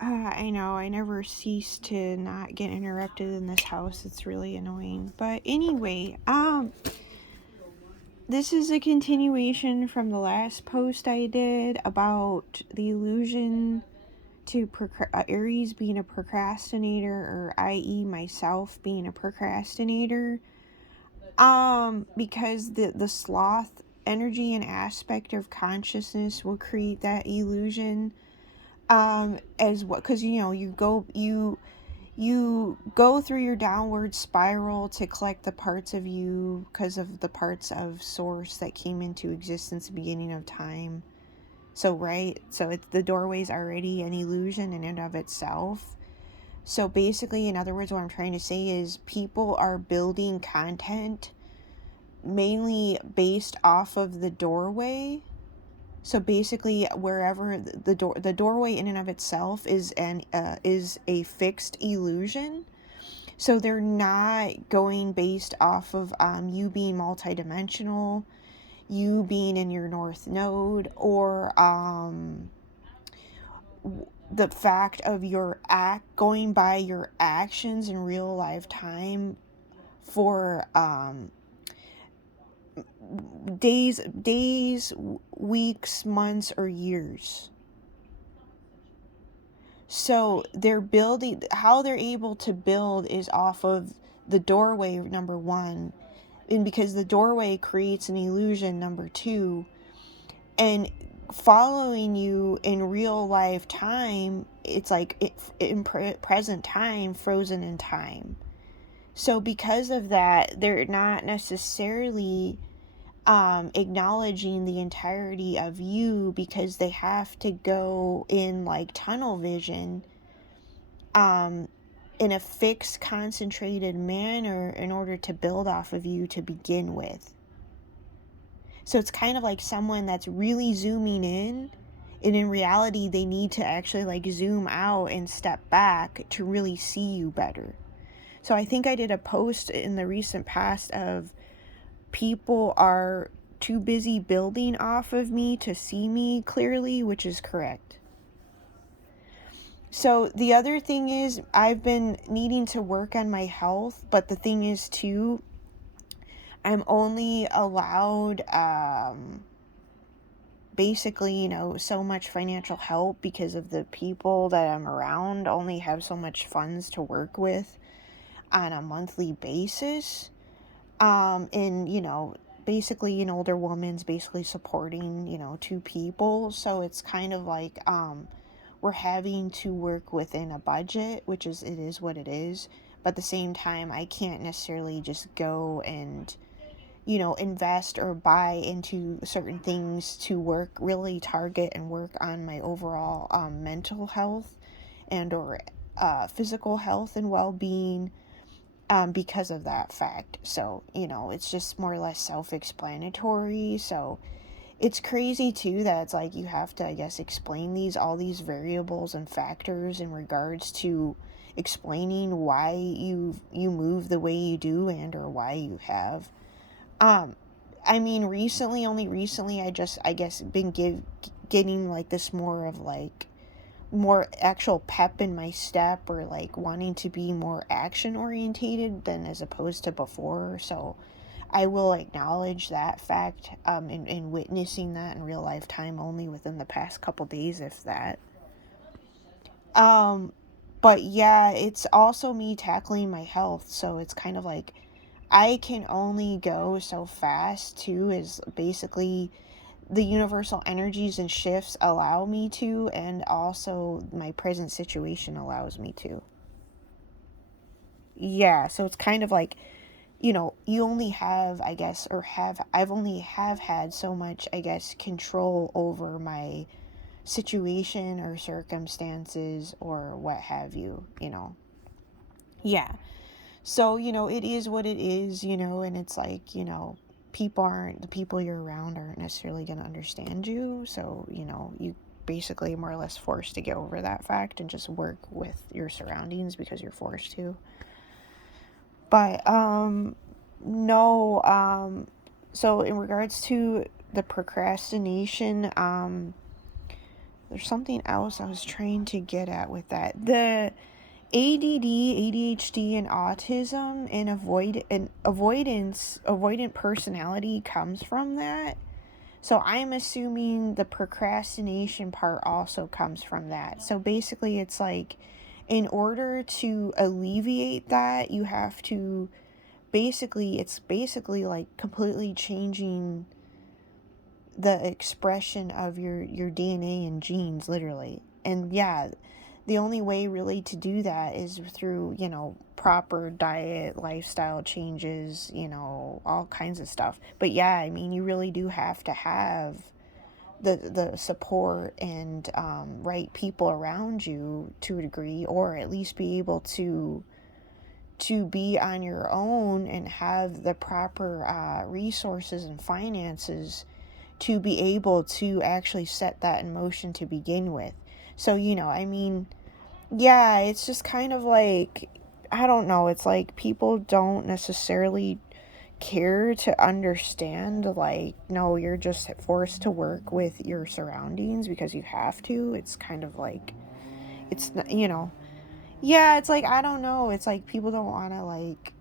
I know, I never cease to not get interrupted in this house. It's really annoying. But anyway, this is a continuation from the last post I did about the illusion to Aries being a procrastinator, or i.e. myself being a procrastinator. Because the sloth energy and aspect of consciousness will create that illusion. As what, because you go through your downward spiral to collect the parts of you because of the parts of source that came into existence at the beginning of time. So right, so it's, the doorway's already an illusion in and of itself. So basically, in other words, what I'm trying to say is people are building content mainly based off of the doorway. So basically, wherever the doorway in and of itself is a fixed illusion. So they're not going based off of you being multidimensional, you being in your north node, or the fact of your act going by your actions in real life time for days, weeks, months, or years. So they're building, how they're able to build is off of the doorway, number one, and because the doorway creates an illusion, number two, and following you in real life time, it's like in present time, frozen in time. So because of that, they're not necessarily acknowledging the entirety of you, because they have to go in like tunnel vision, in a fixed, concentrated manner in order to build off of you to begin with. So it's kind of like someone that's really zooming in, and in reality, they need to actually like zoom out and step back to really see you better. So I think I did a post in the recent past of people are too busy building off of me to see me clearly, which is correct. So the other thing is, I've been needing to work on my health, but the thing is too, I'm only allowed basically, so much financial help because of the people that I'm around only have so much funds to work with on a monthly basis. And basically an older woman's basically supporting, two people. So it's kind of like we're having to work within a budget, which is, it is what it is. But at the same time, I can't necessarily just go and invest or buy into certain things to work, really target and work on my overall mental health and or physical health and well-being, because of that fact. So it's just more or less self-explanatory. So it's crazy too that it's like you have to, I guess, explain all these variables and factors in regards to explaining why you move the way you do and or why you have. um I mean, only recently, I guess, been getting like this more of like more actual pep in my step, or like wanting to be more action orientated than as opposed to before. So I will acknowledge that fact, in witnessing that in real life time only within the past couple days, if that. Um, but yeah, it's also me tackling my health. So it's kind of like I can only go so fast too, is basically the universal energies and shifts allow me to, and also my present situation allows me to. Yeah, so it's kind of like, you only have, I guess, or I've only have had so much, I guess, control over my situation or circumstances or what have you. Yeah. So, it is what it is, and it's like, the people you're around aren't necessarily going to understand you. So, you basically more or less forced to get over that fact and just work with your surroundings because you're forced to. But, no, so in regards to the procrastination, there's something else I was trying to get at with that. The ADD, ADHD, and autism and avoidant personality comes from that. So I'm assuming the procrastination part also comes from that. So basically, it's like, in order to alleviate that, you have to it's basically like completely changing the expression of your DNA and genes, literally. And yeah, the only way really to do that is through, proper diet, lifestyle changes, all kinds of stuff. But yeah, I mean, you really do have to have the support and right people around you to a degree, or at least be able to be on your own and have the proper resources and finances to be able to actually set that in motion to begin with. So, I mean, yeah, it's just kind of like, I don't know, it's like people don't necessarily care to understand, like, no, you're just forced to work with your surroundings because you have to. It's kind of like, it's, yeah, it's like, I don't know, it's like people don't want to, like,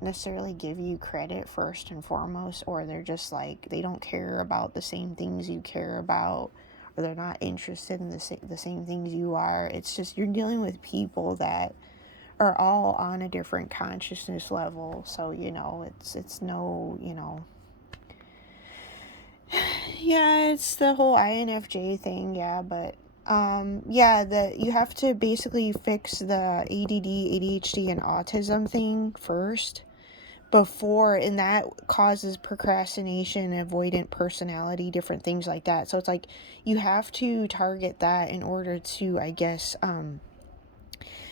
necessarily give you credit first and foremost, or they're just like, they don't care about the same things you care about, or they're not interested in the same things you are. It's just, you're dealing with people that are all on a different consciousness level. So, it's no, yeah, it's the whole INFJ thing, yeah. But yeah, you have to basically fix the ADD, ADHD, and autism thing first before, and that causes procrastination, avoidant personality, different things like that. So it's like, you have to target that in order to, I guess,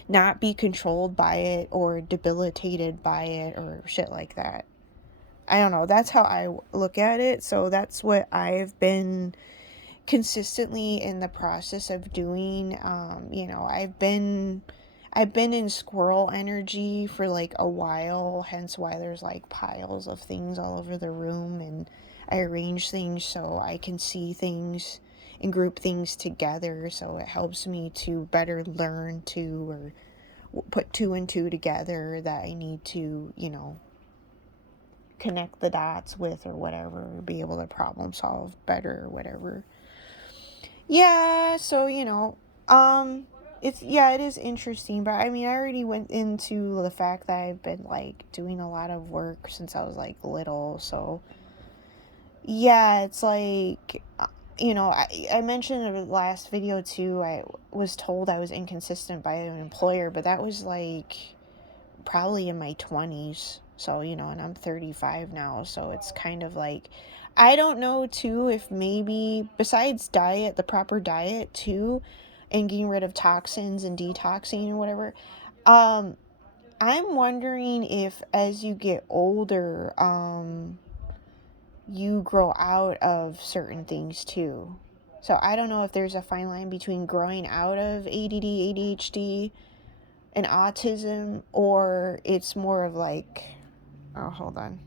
not be controlled by it or debilitated by it or shit like that. I don't know, that's how I look at it. So that's what I've been consistently in the process of doing. I've been in squirrel energy for like a while, hence why there's like piles of things all over the room, and I arrange things so I can see things and group things together, so it helps me to better learn to, or put two and two together that I need to, connect the dots with, or whatever, or be able to problem solve better or whatever. Yeah, so it is interesting, but I mean, I already went into the fact that I've been like doing a lot of work since I was like little. So yeah, it's like, I mentioned in the last video too, I was told I was inconsistent by an employer, but that was like probably in my 20s. So, and I'm 35 now, so it's kind of like, I don't know too if maybe besides diet, the proper diet too, and getting rid of toxins and detoxing and whatever, um I'm wondering if as you get older, you grow out of certain things too. So I don't know if there's a fine line between growing out of ADD, ADHD, and autism, or it's more of like, oh, hold on.